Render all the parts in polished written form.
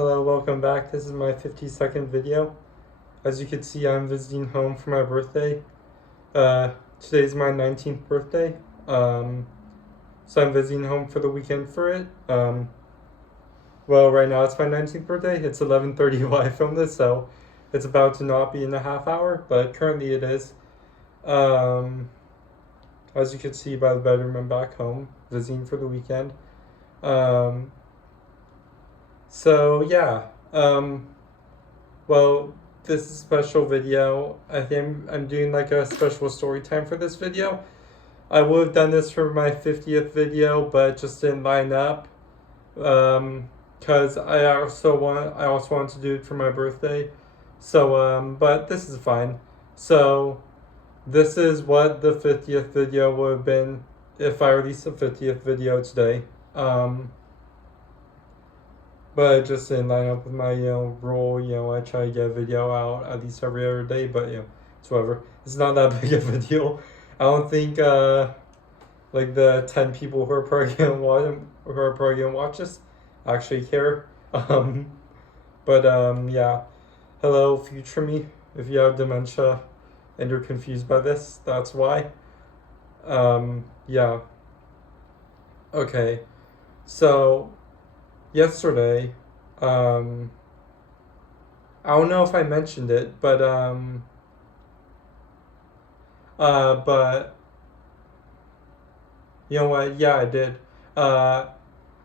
Hello, welcome back. This is my 50-second video. As you can see, I'm visiting home for my birthday. Today's my 19th birthday. So I'm visiting home for the weekend for it. Well, right now it's my 19th birthday. It's 11:30 while I film this, so it's about to not be in a half hour, but currently it is. As you can see by the bedroom, I'm back home visiting for the weekend. So yeah, well, this is a special video. I think I'm doing like a special story time for this video. I would have done this for my 50th video, but it just didn't line up. Cause I also want to do it for my birthday. So but this is fine. So this is what the 50th video would have been if I released the 50th video today. But it just didn't line up with my, rule. I try to get a video out at least every other day, but, it's whatever. It's not that big of a deal. I don't think, like, the 10 people who are probably gonna watch this actually care. Yeah. Hello, future me. If you have dementia and you're confused by this, that's why. Yeah. Okay. So, yesterday, I don't know if I mentioned it, but you know what? Yeah, I did. I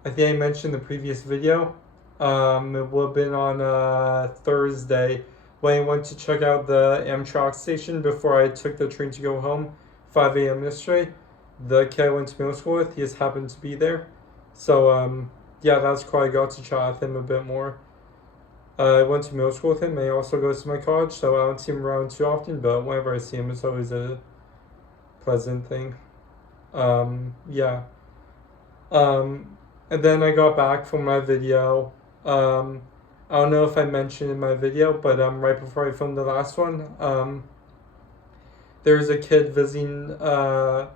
think I mentioned the previous video. It would have been on Thursday when I went to check out the Amtrak station before I took the train to go home, 5 a.m. yesterday. The kid I went to middle school with, he just happened to be there. So, yeah, that's cool. I got to chat with him a bit more. I went to middle school with him. He also goes to my college, so I don't see him around too often, but whenever I see him, it's always a pleasant thing. Yeah. And then I got back from my video. I don't know if I mentioned in my video, but right before I filmed the last one, there was a kid visiting our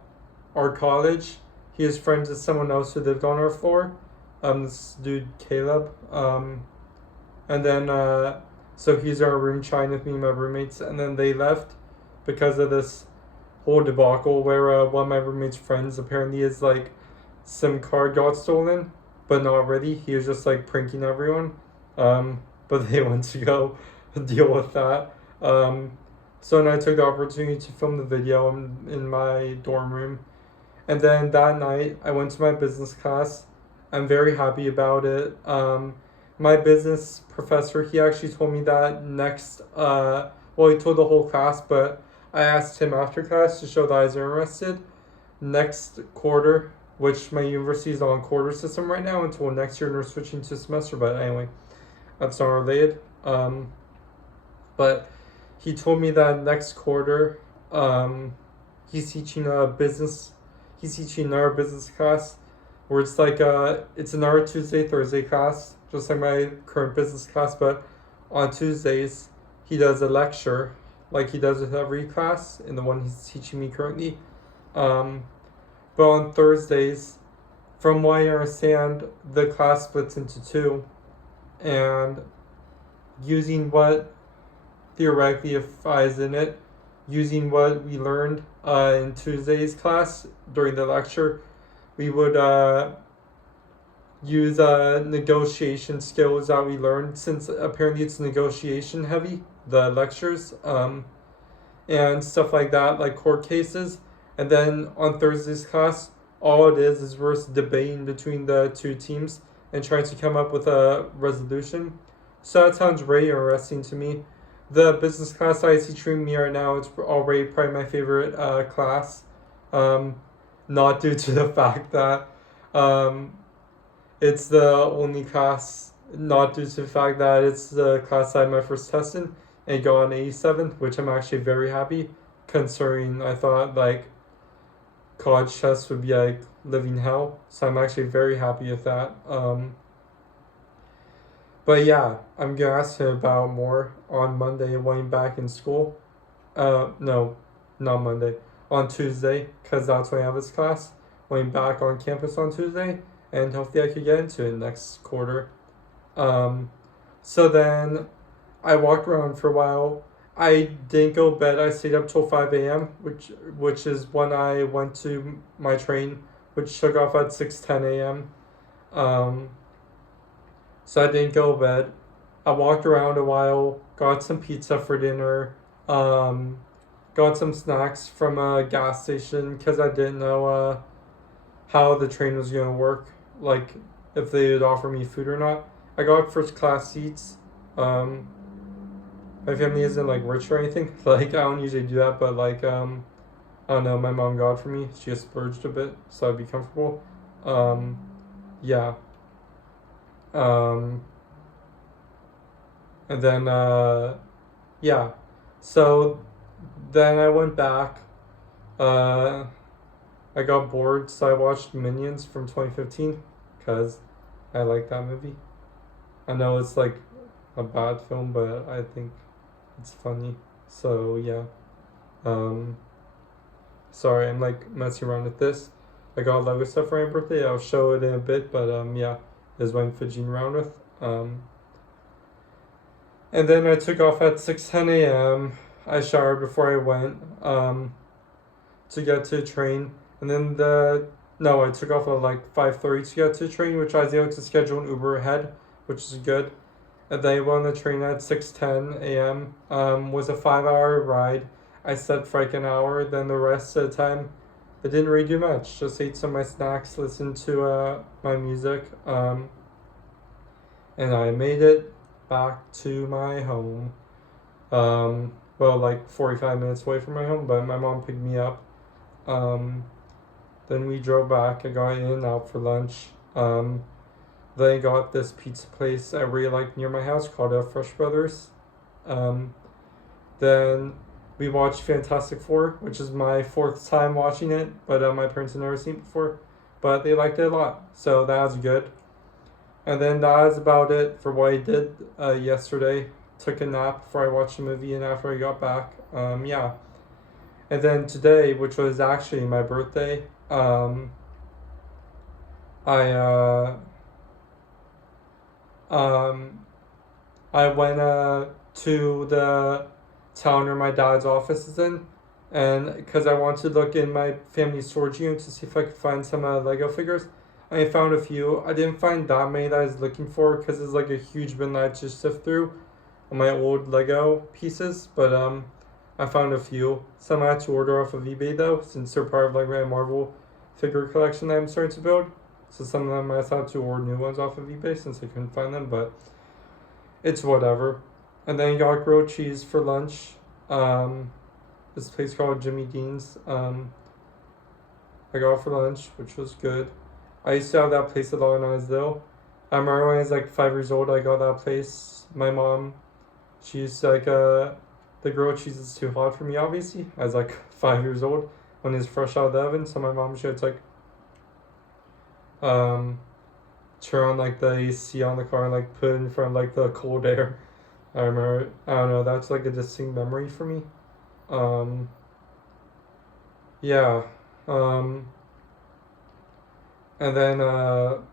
college. He is friends with someone else who lived on our floor. This dude Caleb. And then so he's in our room chatting with me and my roommates, and then they left because of this whole debacle where one of my roommate's friends apparently his like SIM card got stolen, but not really. He was just like pranking everyone. But they went to go deal with that. So then I took the opportunity to film the video in my dorm room. And then that night, I went to my business class. I'm very happy about it. My business professor, he actually told me that he told the whole class, but I asked him after class to show that I was interested. Next quarter, which my university is on quarter system right now until next year, and we're switching to semester, but anyway, that's not related. But he told me that next quarter, he's teaching a business he's teaching our business class where it's like it's another Tuesday, Thursday class, just like my current business class, but on Tuesdays he does a lecture like he does with every class in the one he's teaching me currently. But on Thursdays, from what I understand, the class splits into two, and using what theoretically applies in it, using what we learned in Tuesday's class during the lecture, we would use negotiation skills that we learned, since apparently it's negotiation heavy, the lectures, and stuff like that, like court cases. And then on Thursday's class, all it is we're debating between the two teams and trying to come up with a resolution. So that sounds very interesting to me. The business class I teach me right now, it's already probably my favorite class. Not due to the fact that it's the only class, not due to the fact that it's the class I had my first test in and got an 87, which I'm actually very happy, considering I thought like college tests would be like living hell. So I'm actually very happy with that. But yeah, I'm gonna ask him about more on Monday when I'm back in school. No, not Monday. On Tuesday, because that's when I have this class. When I'm back on campus on Tuesday, and hopefully I could get into it next quarter. So then I walked around for a while. I didn't go to bed. I stayed up till 5 a.m., which is when I went to my train, which took off at 6:10 a.m. Um, so I didn't go to bed. I walked around a while, got some pizza for dinner, um, got some snacks from a gas station because I didn't know how the train was gonna work, like if they would offer me food or not. I got first class seats. Um, my family isn't like rich or anything. Like I don't usually do that, but like I don't know. My mom got it for me. She just splurged a bit, so I'd be comfortable. Um, yeah. Um, and then yeah. So then I went back. Uh, I got bored, so I watched Minions from 2015 because I like that movie. I know it's like a bad film, but I think it's funny. So yeah. Um, sorry, I'm like messing around with this. I got Lego stuff for my birthday. I'll show it in a bit, but yeah, is what I'm fidgeting around with. And then I took off at 6:10 a.m. I showered before I went to get to the train, and then the no, I took off at like 5:30 to get to the train, which I was able to schedule an Uber ahead, which is good. And then I went on the train at 6:10 a.m. Was a 5 hour ride. I slept for like an hour. Then the rest of the time, I didn't really do much. Just ate some of my snacks, listened to my music, and I made it back to my home. Well, like 45 minutes away from my home, but my mom picked me up. Um, then we drove back. I got in and out for lunch. Then I got this pizza place I really like near my house called Fresh Brothers. Um, then we watched Fantastic Four, which is my fourth time watching it, but my parents had never seen it before. But they liked it a lot, so that was good. And then that was about it for what I did yesterday. Took a nap before I watched the movie and after I got back. Yeah. And then today, which was actually my birthday, I um, I went to the town where my dad's office is in, and because I wanted to look in my family storage unit to see if I could find some Lego figures. I found a few. I didn't find that many that I was looking for because it's like a huge bin that I just sift through on my old Lego pieces, but I found a few. Some I had to order off of eBay though, since they're part of like my Marvel figure collection that I'm starting to build. So some of them I had to order new ones off of eBay since I couldn't find them, but it's whatever. And then I got grilled cheese for lunch. This place called Jimmy Dean's. I got for lunch, which was good. I used to have that place a lot when I was little. I remember when I was like 5 years old, I got that place. My mom, she used to like the grilled cheese is too hot for me. Obviously, I was like 5 years old when it was fresh out of the oven. So my mom she had to like um turn on like the AC on the car and like put it in front of like the cold air. I remember. I don't know. That's like a distinct memory for me. Um, yeah. Um, and then all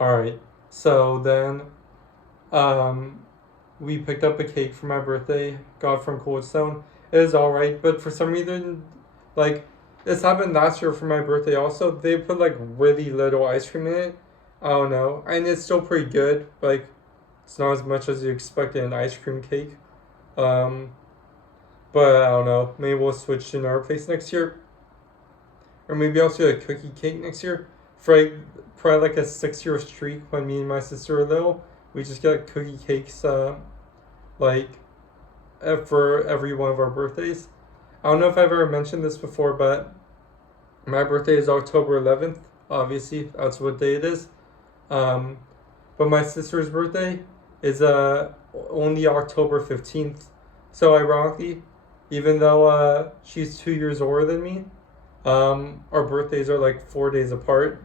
right. So then um, we picked up a cake for my birthday. Got from Cold Stone. It is all right, but for some reason, like this happened last year for my birthday. Also, they put like really little ice cream in it. I don't know, and it's still pretty good. Like it's not as much as you expect in an ice cream cake. Um, but I don't know. Maybe we'll switch to another place next year, or maybe I'll do a cookie cake next year. For like probably like a 6 year streak when me and my sister were little, we just get cookie cakes. Like for every one of our birthdays. I don't know if I've ever mentioned this before, but my birthday is October 11th. Obviously, that's what day it is. Um, but my sister's birthday is only October 15th. So ironically, even though she's 2 years older than me, our birthdays are like 4 days apart.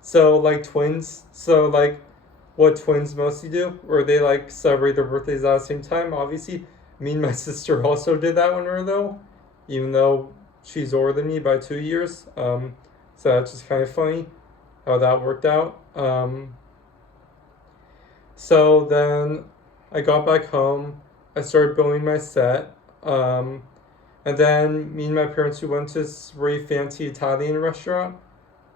So like twins. So like what twins mostly do, or they like celebrate their birthdays at the same time. Obviously, me and my sister also did that when we were little, even though she's older than me by 2 years. So that's just kind of funny how that worked out. So then I got back home. I started building my set. And then me and my parents we went to this really fancy Italian restaurant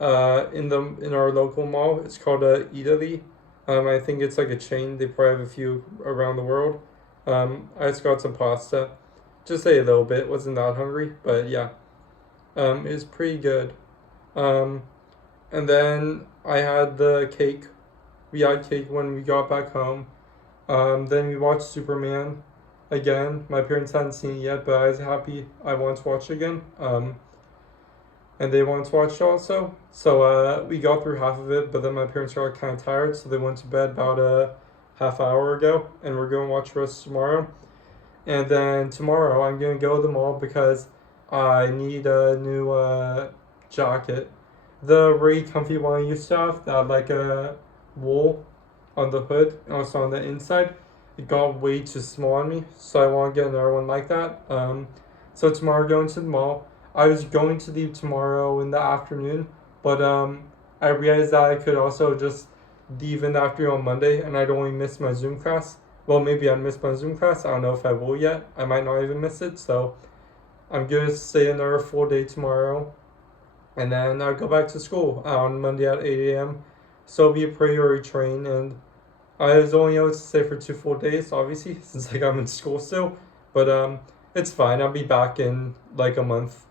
in our local mall. It's called Italy. I think it's like a chain. They probably have a few around the world. I just got some pasta. Just a little bit. Wasn't that hungry, but yeah. It was pretty good. Um, and then I had the cake. We had cake when we got back home. Then we watched Superman again. My parents hadn't seen it yet, but I was happy I wanted to watch it again. And they wanted to watch it also. So we got through half of it, but then my parents were kind of tired, so they went to bed about a half hour ago, and we're going to watch the rest tomorrow. And then tomorrow I'm going to go to the mall because I need a new jacket. The really comfy one I used to have that had like a wool on the hood and also on the inside, it got way too small on me, so I want to get another one like that. So tomorrow going to the mall. I was going to leave tomorrow in the afternoon, but I realized that I could also just leave in the afternoon on Monday, and I'd only miss my Zoom class. Well, maybe I'd miss my Zoom class. I don't know if I will yet. I might not even miss it. So I'm gonna stay another full day tomorrow, and then I'll go back to school on Monday at 8 a.m. So it'll be a pretty early train, and I was only able to stay for 2 full days, obviously, since like I'm in school still. But it's fine. I'll be back in like a month,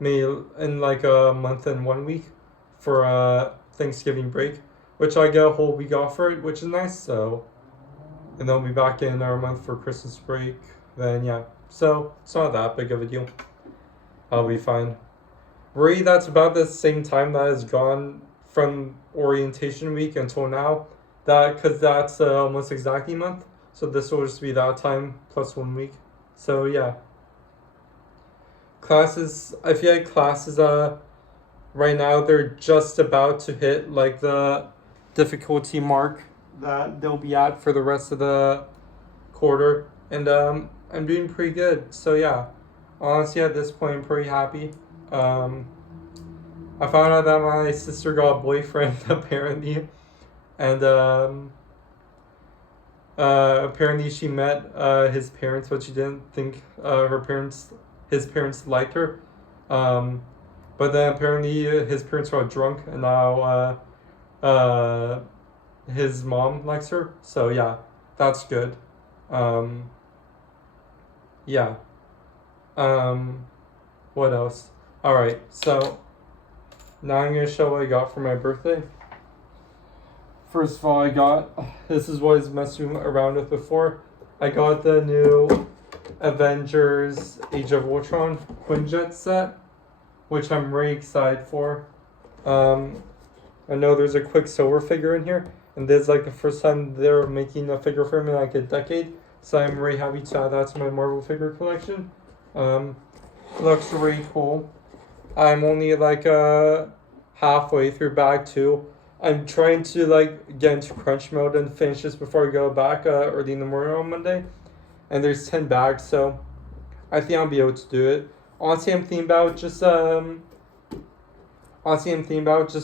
maybe in like a month and 1 week for Thanksgiving break, which I get a whole week off for it, which is nice. So, and then I'll be back in our month for Christmas break. Then yeah, so it's not that big of a deal. I'll be fine. Really, that's about the same time that has gone from orientation week until now. That because that's almost exactly a month. So this will just be that time plus 1 week. So yeah, classes. I feel like classes. Right now they're just about to hit like the difficulty mark that they'll be at for the rest of the quarter, and I'm doing pretty good. So yeah, honestly at this point I'm pretty happy. Um, I found out that my sister got a boyfriend apparently, and apparently she met his parents, but she didn't think his parents liked her. Um, but then apparently his parents got drunk, and now his mom likes her. So yeah, that's good. Um, yeah. Um, what else? All right. So now I'm gonna show what I got for my birthday. First of all, I got this is what I was messing around with before. I got the new Avengers Age of Ultron Quinjet set, which I'm really excited for. I know there's a Quicksilver figure in here, and this is like the first time they're making a figure for him in like a decade. So I'm really happy to add that to my Marvel figure collection. Looks really cool. I'm only like halfway through bag two. I'm trying to like get into crunch mode and finish this before I go back early in the morning on Monday. And there's 10 bags, so I think I'll be able to do it. Honestly, I'm thinking about just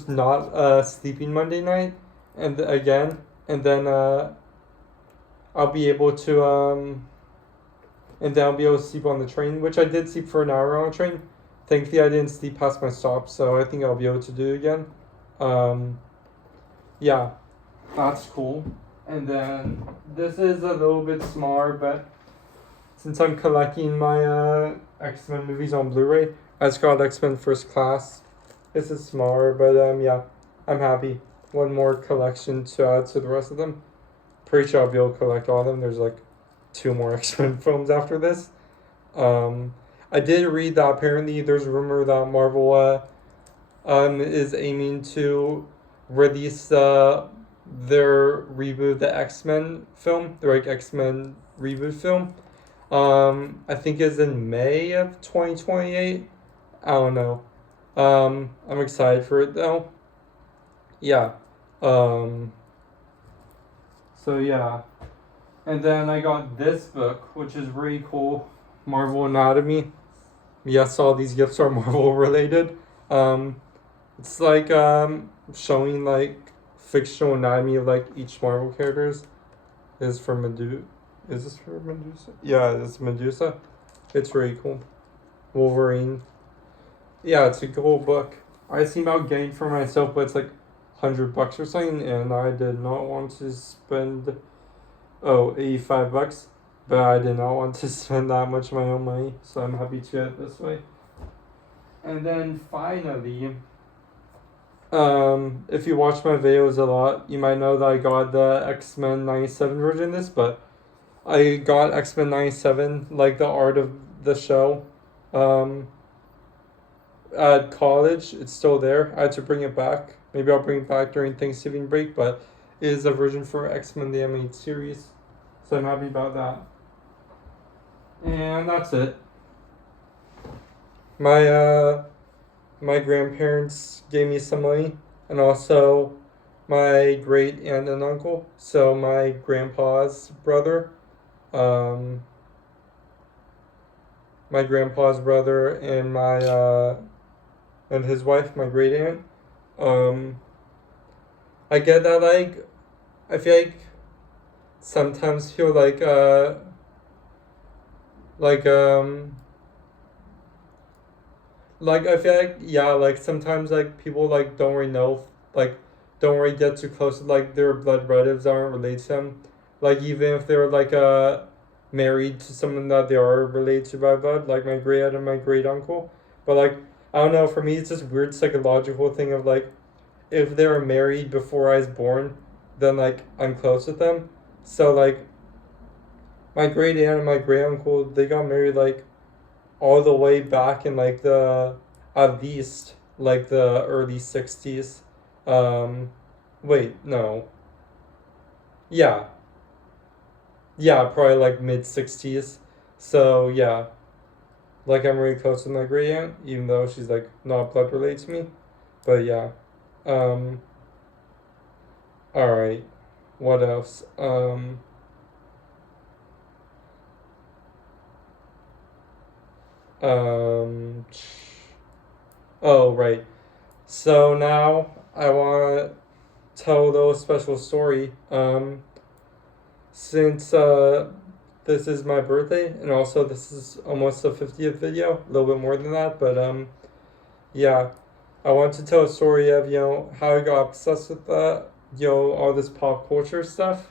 not sleeping Monday night, and again, and then I'll be able to sleep on the train, which I did sleep for an hour on the train. Thankfully, I didn't sleep past my stop, so I think I'll be able to do it again. Yeah, that's cool. And then this is a little bit smaller, but since I'm collecting my X-Men movies on Blu-ray, I just got X-Men First Class. This is smaller, but yeah, I'm happy. One more collection to add to the rest of them. Pretty sure I'll be able to collect all of them. There's like 2 more X-Men films after this. I did read that apparently there's a rumor that Marvel is aiming to release their reboot, the X-Men film, the like X-Men reboot film. I think is in May of 2028. I don't know. I'm excited for it though. Yeah. So yeah. And then I got this book, which is really cool. Marvel Anatomy. Yes, all these gifts are Marvel related. It's like showing like fictional anatomy of like each Marvel characters. is for Medusa. Is this for Medusa? Yeah, it's Medusa. It's really cool. Wolverine. Yeah, it's a cool book. I was thinking about getting for myself, but it's like $100 or something, and I did not want to spend $85, but I did not want to spend that much of my own money, so I'm happy to get it this way. And then finally, if you watch my videos a lot, you might know that I got the X-Men 97 version of this, but I got X-Men 97, like the art of the show, at college. It's still there. I had to bring it back. Maybe I'll bring it back during Thanksgiving break, but it is a version for X-Men the animated series, so I'm happy about that. And that's it. My grandparents gave me some money, and also my great aunt and uncle. So my grandpa's brother, um, and my and his wife, my great aunt. Um, I get that I feel sometimes feel like I feel sometimes people don't really know, like don't really get too close to their blood relatives aren't related to them, even if they're married to someone that they are related to by blood, like my great aunt and my great uncle. But I don't know, for me it's this weird psychological thing of if they were married before I was born, then I'm close with them. So my great aunt and my great uncle, they got married all the way back in the at least the early 60s. Wait, no. Yeah. Yeah, probably mid 60s. So, yeah. I'm really close with my great aunt, even though she's not blood related to me. But yeah. Um Alright. What else? Um Oh, right. So now I want to tell a little special story. Since this is my birthday, and also this is almost the 50th video, a little bit more than that, but yeah, I want to tell a story of how I got obsessed with all this pop culture stuff.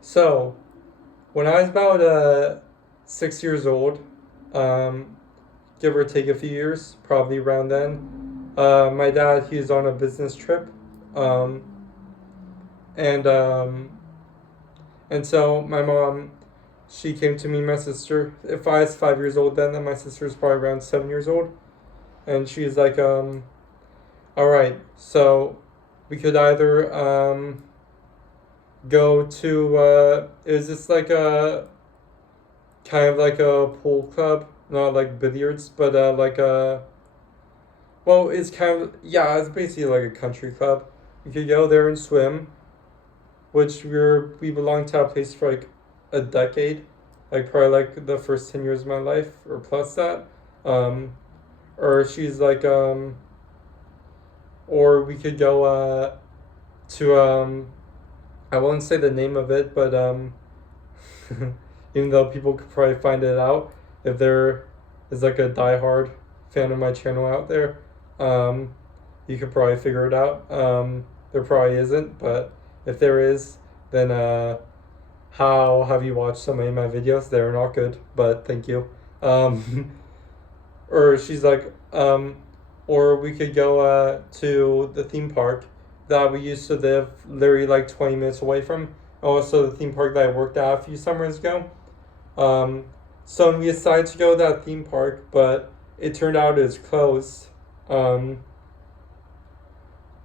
So when I was about 6 years old, um, give or take a few years, probably around then. My dad, he was on a business trip, um, and so my mom, she came to me, and my sister. If I was 5 years old then my sister was probably around 7 years old, and she's like, all right, so we could either go to is this a kind of a pool club, not billiards, but well, it's kind of, yeah, it's basically like a country club. We could go there and swim, which we belonged to a place for a decade, probably the first 10 years of my life or plus that. Um, or she's or we could go to I won't say the name of it, but even though people could probably find it out if there is a diehard fan of my channel out there. Um, you could probably figure it out. There probably isn't, but if there is, then how have you watched so many of my videos? They're not good, but thank you. Or she's or we could go to the theme park that we used to live literally 20 minutes away from. Also, the theme park that I worked at a few summers ago. So we decided to go to that theme park, but it turned out it was closed.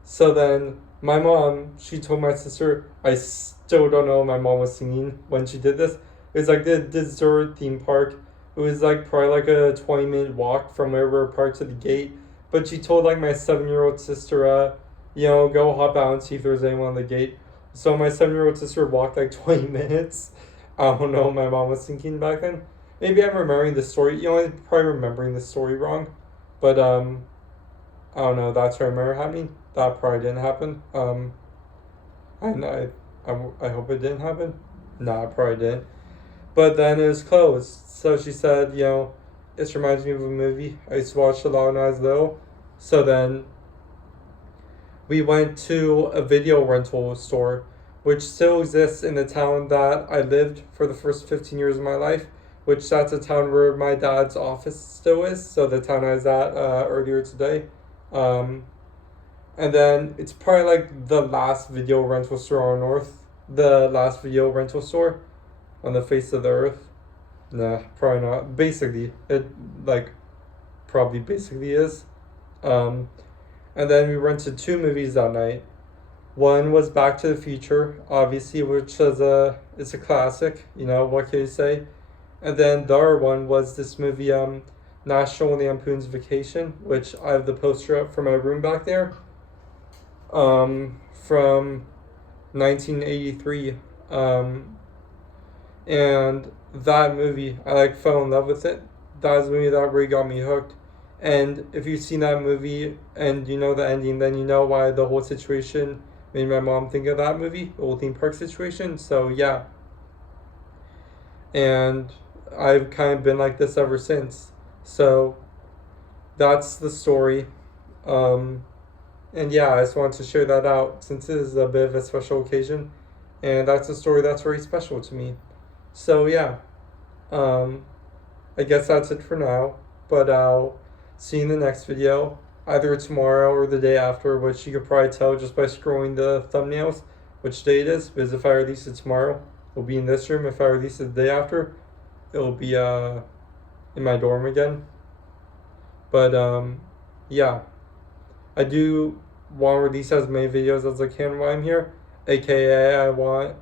So then my mom, she told my sister, I still don't know what my mom was singing when she did this. It was the dessert theme park. It was probably a 20-minute walk from where we were parked to the gate. But she told my 7-year-old sister, go hop out and see if there's anyone on the gate. So my 7-year-old sister walked 20 minutes. I don't know what my mom was thinking back then. Maybe I'm remembering the story. I'm probably remembering the story wrong. But I don't know. That's what I remember happening. That probably didn't happen. I I hope it didn't happen. Nah, it probably didn't. But then it was closed. So she said, it reminds me of a movie I used to watch a lot when I was little. So then we went to a video rental store, which still exists in the town that I lived for the first 15 years of my life, which that's a town where my dad's office still is. So the town I was at earlier today. And then it's probably like the last video rental store on Earth. The last video rental store on the face of the earth. Nah, probably not. Basically, it probably basically is. And then we rented two movies that night. One was Back to the Future, obviously, which is it's a classic. What can you say? And then the other one was this movie, National Lampoon's Vacation, which I have the poster up for my room back there. From 1983. And that movie, I fell in love with it. That was a movie that really got me hooked. And if you've seen that movie and you know the ending, then you know why the whole situation made my mom think of that movie, the whole theme park situation. So yeah. And I've kind of been like this ever since. So that's the story. And yeah, I just wanted to share that out since it is a bit of a special occasion. And that's a story that's very special to me. So yeah, I guess that's it for now. But I'll see you in the next video, either tomorrow or the day after, which you could probably tell just by scrolling the thumbnails which day it is. Because if I release it tomorrow, it'll be in this room. If I release it the day after, it'll be in my dorm again. But yeah, I do want to release as many videos as I can while I'm here. I want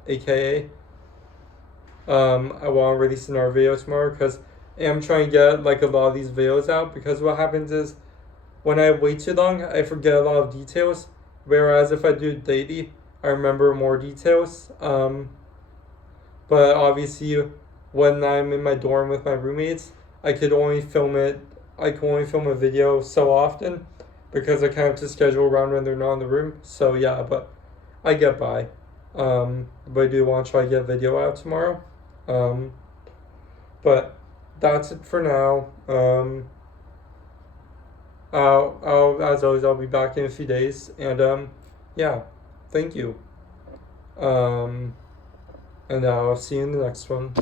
to release another video tomorrow because I'm trying to get a lot of these videos out, because what happens is when I wait too long, I forget a lot of details, whereas if I do it daily, I remember more details. But obviously when I'm in my dorm with my roommates, I can only film a video so often because I kind of have to schedule around when they're not in the room. So yeah, but I get by. But I do want to try to get a video out tomorrow. But that's it for now. I'll as always, I'll be back in a few days, and yeah, thank you. And I'll see you in the next one.